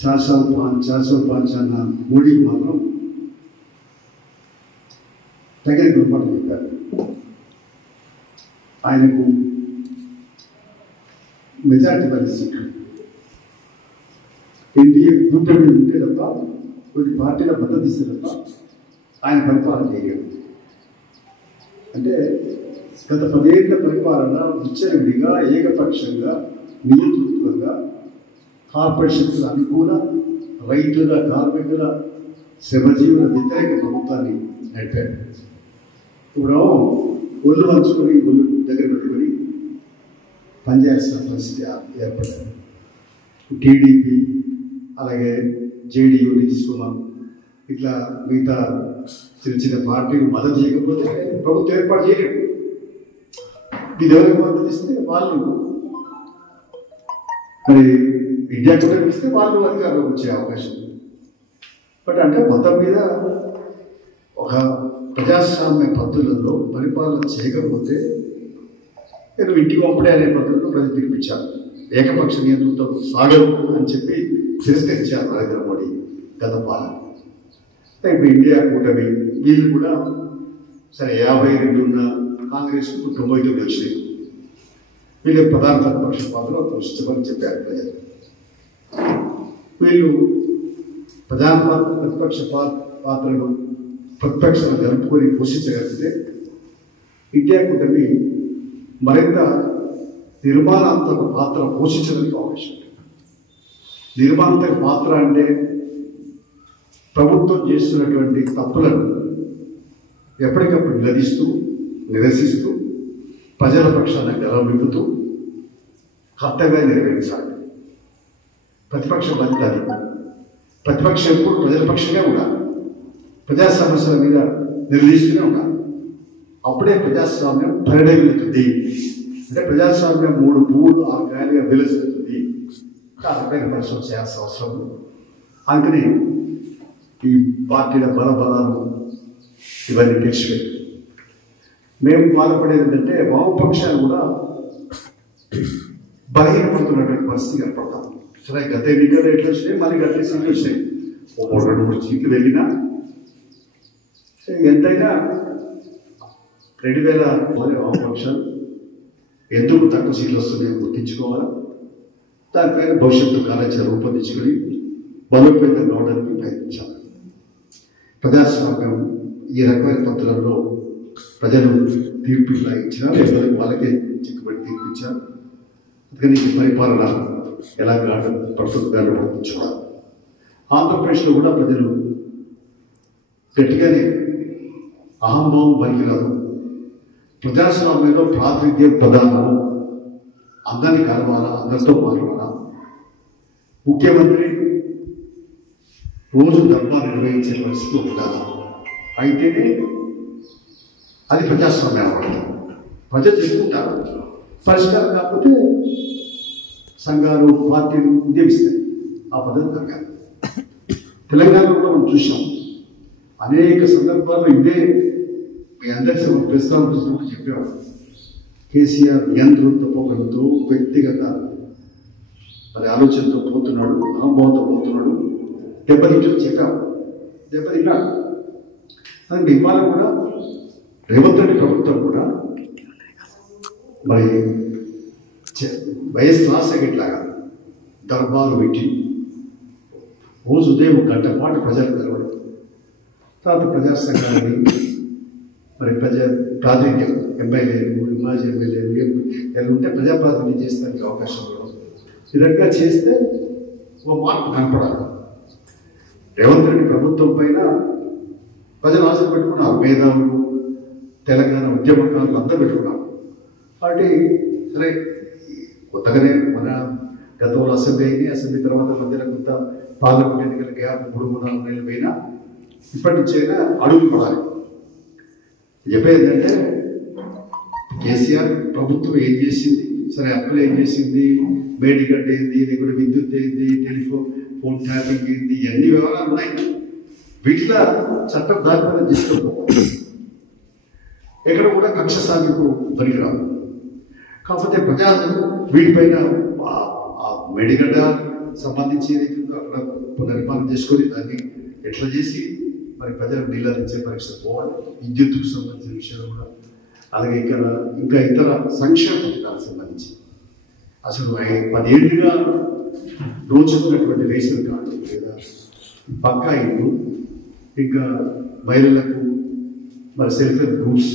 చార్సల్ అన్న మోడీకి మాత్రం తగిన గుణపాఠం చెప్పారు. ఆయనకు మెజార్టీ పరిస్థితి ఎన్డీఏ కూటమి ఉంటే తప్ప కొన్ని పార్టీల మద్దతు ఇస్తే తప్ప ఆయన పరిపాలన చేయలేదు. అంటే గత 10 ఏళ్ల పరిపాలన విచ్చలవిడిగా ఏకపక్షంగా నియంతృత్వంగా కార్పొరేషన్ల అనుకూల రైతుల కార్మికుల శ్రమజీవుల వ్యతిరేక ప్రభుత్వాన్ని నడిపారు. ఇప్పుడు ఒళ్ళు వంచుకొని ఒళ్ళు దగ్గర పెట్టుకొని పనిచేయాల్సిన పరిస్థితి ఏర్పడ్డారు. టీడీపీ అలాగే జేడీయూ నితీష్ కుమార్ ఇట్లా మిగతా చిన్న పార్టీలు మద్దతు చేయకపోతే ప్రభుత్వం ఏర్పాటు చేయలేదు. ఇది ఎవరికి మద్దతు ఇస్తే వాళ్ళు మరి ఇండియా కూడా ఇస్తే వాళ్ళు అధికారంలోకి వచ్చే అవకాశం ఉంది. బట్ అంటే మొత్తం మీద ఒక ప్రజాస్వామ్య పద్ధతులలో పరిపాలన చేయకపోతే నేను ఇంటికి పంపడే అనే పద్ధతిలో ప్రజలు పిలిపించారు. ఏకపక్ష నియంత్రణతో సాగదు అని చెప్పి తిరస్కరించారు నరేంద్ర మోడీ గత పాలన. ఇప్పుడు ఇండియా కూటమి వీళ్ళు కూడా సరే 52 ఉన్న కాంగ్రెస్కు 99 వచ్చినాయి. వీళ్ళు ప్రధాన ప్రతిపక్ష పాత్ర పోషించమని చెప్పారు ప్రజలు. వీళ్ళు ప్రధాన ప్రతిపక్ష పాత్రను ప్రతిపక్షాలు జరుపుకొని పోషించగలిగితే ఇండియా కూటమి మరింత నిర్మాణాత్మక పాత్ర పోషించడానికి అవకాశం ఉంది. నిర్మాణాత్మక పాత్ర అంటే ప్రభుత్వం చేస్తున్నటువంటి తప్పులను ఎప్పటికప్పుడు నిలదీస్తూ నిరసిస్తూ ప్రజల పక్షాన గెలవిపుతూ కర్తవ్యాన్ని నెరవేర్చాలి. ప్రతిపక్ష బాధ్యత అది. ప్రతిపక్షం ఎప్పుడు ప్రజల పక్షంగా ఉండాలి. ప్రజా సమస్యల మీద నిలదీస్తూనే ఉండాలి. అప్పుడే ప్రజాస్వామ్యం పరిణమిల్లుతుంది. అంటే ప్రజాస్వామ్యం 3 పువ్వులు 6 కాయలుగా వెలుస్తుంది. దానిపైన పరిశ్రమ చేయాల్సిన అవసరం ఉంది. అందుకని ఈ పార్టీల బలబలాలు ఇవన్నీ తెలిసిపెట్టి మేము బాధపడేది ఏంటంటే వామపక్షాలు కూడా బలహీనపడుతున్నటువంటి పరిస్థితి ఏర్పడతాం. సరే గత ఎన్నికలు ఎట్లా వచ్చినాయి, మరి గత సీట్లు వచ్చినాయి. 2-3 సీట్లు వెళ్ళినా ఎంతైనా 2000 వామపక్షాలు ఎందుకు తక్కువ సీట్లు వస్తున్నాయో గుర్తించుకోవాలి. దానిపైన భవిష్యత్తు కార్యాచరణ రూపొందించుకొని బలోపేతం కావడానికి ప్రయత్నించాలి. ప్రజాస్వామ్యం ఈ రకమైన పద్ధతులలో ప్రజలు తీర్పు ఇలా ఇచ్చినా లేదా వాళ్ళకే చిక్కుబడి తీర్పిచ్చారు. అందుకని ఈ పరిపాలన ఎలా ప్రభుత్వాలు చూడాలి. ఆంధ్రప్రదేశ్లో కూడా ప్రజలు గట్టిగానే అహంభావం పనికిరాదు. ప్రజాస్వామ్యంలో ప్రాతినిధ్యం ప్రధానము. అందరినీ కలవాలా, అందరితో మాట్లాడాలా. ముఖ్యమంత్రి రోజు ధర్మాలు నిర్వహించే పరిస్థితి ఉండాలి. అయితేనే అది ప్రజాస్వామ్యం అవ్వడం. ప్రజలు చెప్పుకుంటారు. పరిష్కారం కాకపోతే సంఘాలు పార్టీలు ఉద్యమిస్తాయి. ఆ పద్ధతి జరగాలి. తెలంగాణలో కూడా మనం చూసాం. అనేక సందర్భాల్లో ఇదే మీ అందరికీ ప్రెస్ కాన్ఫరెన్స్ కూడా చెప్పేవాడు. కేసీఆర్ నియంతృత్వ పోకడంతో వ్యక్తిగత మరి ఆలోచనతో పోతున్నాడు, అహంభావంతో పోతున్నాడు, దెబ్బతింటూ చెప్పాము. దెబ్బతిన్నాడు. అది ఇవాళ కూడా రేవంత్ రెడ్డి ప్రభుత్వం కూడా మరి వైఎస్ రాజశేఖర్లాగా దర్బారు పెట్టి రోజు ఉదయం 1 గంట పాటు ప్రజలకు తెలవడం, తర్వాత ప్రజా సంఘాన్ని మరి ప్రాతినిధ్యం ఎమ్మెల్యేలు మాజీ ఎమ్మెల్యేలు ఎలా ఉంటే ప్రజాప్రాతినిధ్యం చేస్తానికి అవకాశం ఉండడం. ఈ రకంగా చేస్తే ఒక మార్పు కనపడాలి. రేవంత్ రెడ్డి ప్రభుత్వం పైన ప్రజలు ఆశ పెట్టుకున్నారు. మేధావులు, తెలంగాణ ఉద్యమకారులు అంతా పెట్టుకున్నారు. కాబట్టి సరే కొత్తగానే మన గతంలో అసెంబ్లీ అయింది. అసెంబ్లీ తర్వాత మధ్యలో కొంత పార్లమెంట్ ఎన్నికల గ్యాప్ 3-4 నెలలు పోయినా ఇప్పటి నుంచైనా అడుగులు పడాలి. చెప్పేది ఏంటంటే కేసీఆర్ ప్రభుత్వం ఏం చేసింది, సరే అప్పులు ఏం చేసింది, మేడిగడ్డ ఏంది, లేకుంటే విద్యుత్ ఏంది, ఫోన్ ట్యాపింగ్ ఏంది, ఇవన్నీ వివరాలు ఉన్నాయి. వీటిలో చట్టం దానిపైన చేసుకోవాలి. ఎక్కడ కూడా కక్ష సాధింపు పనికిరాదు. కాకపోతే ప్రజలు వీటిపైన మేడిగడ్డ సంబంధించి ఏదైతే ఉందో అక్కడ పునర్నిర్మాణం చేసుకొని దాన్ని ఎట్లా చేసి మరి ప్రజలకు నీళ్ళు అందించే పరీక్షలు పోవాలి. విద్యుత్తుకు సంబంధించిన విషయాలు కూడా, అలాగే ఇంకా ఇతర సంక్షేమ పథకాలకు సంబంధించి అసలు 10 ఏళ్ళుగా దోచుకున్నటువంటి రేషన్ కార్డు లేదా పక్కా ఇల్లు, ఇంకా మహిళలకు మరి సెల్ఫ్ హెల్ప్ గ్రూప్స్,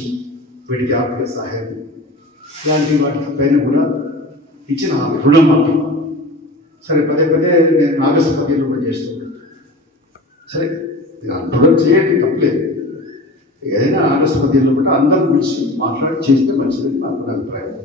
వీటికి ఆర్థిక సహాయం, ఇలాంటి వాటి పైన కూడా ఇచ్చిన రుణమాఫీ. సరే పదే నేను ఆగస్టు 15 కూడా చేస్తుంటాను. సరే రుణం చేయండి, తప్పలేదు. ఏదైనా ఆగస్టు 15 కూడా అందరి గురించి మాట్లాడి చేస్తే మంచిదని నాకు అభిప్రాయం.